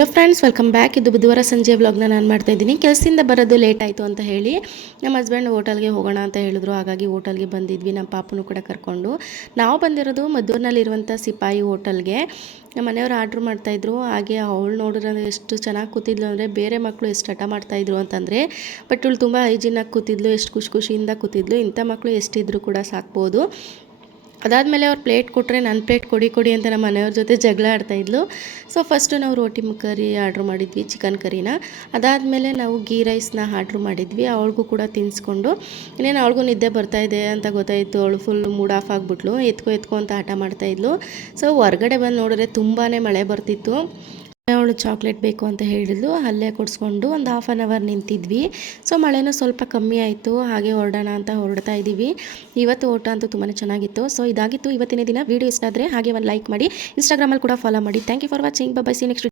Hello friends, welcome back. ಇದು ಬುಧವಾರ ಸಂಜೆ ವ್ಲಾಗ್ನ ನಾನು ಮಾಡ್ತಾ ಇದ್ದೀನಿ. ಕೆಲಸದಿಂದ ಬರೋದು ಲೇಟ್ ಆಯಿತು ಅಂತ ಹೇಳಿ ನಮ್ಮ ಹಸ್ಬೆಂಡ್ ಹೋಟೆಲ್ಗೆ ಹೋಗೋಣ ಅಂತ ಹೇಳಿದ್ರು. ಹಾಗಾಗಿ ಹೋಟೆಲ್ಗೆ ಬಂದಿದ್ವಿ, ನಮ್ಮ ಪಾಪನೂ ಕೂಡ ಕರ್ಕೊಂಡು. ನಾವು ಬಂದಿರೋದು ಮದ್ದೂರಿನಲ್ಲಿರುವಂಥ ಸಿಪಾಯಿ ಹೋಟೆಲ್ಗೆ. ನಮ್ಮ ಮನೆಯವರು ಆರ್ಡ್ರ್ ಮಾಡ್ತಾಯಿದ್ರು. ಹಾಗೆ ಅವಳು ನೋಡಿದ್ರೆ ಎಷ್ಟು ಚೆನ್ನಾಗಿ ಕೂತಿದ್ಲು ಅಂದರೆ, ಬೇರೆ ಮಕ್ಕಳು ಎಷ್ಟು ಹಠ ಮಾಡ್ತಾಯಿದ್ರು ಅಂತಂದರೆ, ಬಟ್ ಇವಳು ತುಂಬ ಹೈಜಿನಾಗಿ ಕೂತಿದ್ಲು, ಎಷ್ಟು ಖುಷಿಯಿಂದ ಕೂತಿದ್ಲು. ಇಂಥ ಮಕ್ಕಳು ಎಷ್ಟಿದ್ರು ಕೂಡ ಸಾಕ್ಬೋದು. ಅದಾದಮೇಲೆ ಅವ್ರು ಪ್ಲೇಟ್ ಕೊಟ್ಟರೆ ನನ್ನ ಪ್ಲೇಟ್ ಕೊಡಿ ಅಂತ ನಮ್ಮ ಮನೆಯವ್ರ ಜೊತೆ ಜಗಳ ಆಡ್ತಾಯಿದ್ಲು. ಸೊ ಫಸ್ಟು ನಾವು ರೋಟಿ ಕರಿ ಆರ್ಡ್ರ್ ಮಾಡಿದ್ವಿ, ಚಿಕನ್ ಕರಿನ. ಅದಾದಮೇಲೆ ನಾವು ಗೀ ರೈಸ್ನ ಆರ್ಡ್ರ್ ಮಾಡಿದ್ವಿ. ಅವಳಿಗೂ ಕೂಡ ತಿನ್ನಿಸ್ಕೊಂಡು, ಇನ್ನೇನು ಅವಳಿಗೂ ನಿದ್ದೆ ಬರ್ತಾಯಿದೆ ಅಂತ ಗೊತ್ತಾಯಿತು. ಅವಳು ಫುಲ್ ಮೂಡ್ ಆಫ್ ಆಗಿಬಿಟ್ಲು, ಎತ್ಕೋ ಅಂತ ಹಠ ಮಾಡ್ತಾಯಿದ್ಲು. ಸೊ ಹೊರಗಡೆ ಬಂದು ನೋಡಿದ್ರೆ ತುಂಬಾ ಮಳೆ ಬರ್ತಿತ್ತು. ಅವಳು ಚಾಕ್ಲೇಟ್ ಬೇಕು ಅಂತ ಹೇಳಿದ್ಲು. ಅಲ್ಲೇ ಕೊಡಿಸ್ಕೊಂಡು ಒಂದು ಹಾಫ್ ಆನ್ ಅವರ್ ನಿಂತಿದ್ವಿ. ಸೊ ಮಳೆನೂ ಸ್ವಲ್ಪ ಕಮ್ಮಿ ಆಯಿತು. ಹಾಗೆ ಹೊರಡೋಣ ಅಂತ ಹೊರಡ್ತಾ ಇದ್ದೀವಿ. ಇವತ್ತು ಊಟ ಅಂತೂ ತುಂಬಾ ಚೆನ್ನಾಗಿತ್ತು. ಸೊ ಇದಾಗಿತ್ತು ಇವತ್ತಿನ ದಿನ. ವೀಡಿಯೋ ಇಷ್ಟ ಆದರೆ ಹಾಗೆ ಒಂದು ಲೈಕ್ ಮಾಡಿ, ಇನ್ಸ್ಟಾಗ್ರಾಮಲ್ಲಿ ಕೂಡ ಫಾಲೋ ಮಾಡಿ. Thank you for watching. Bye see next.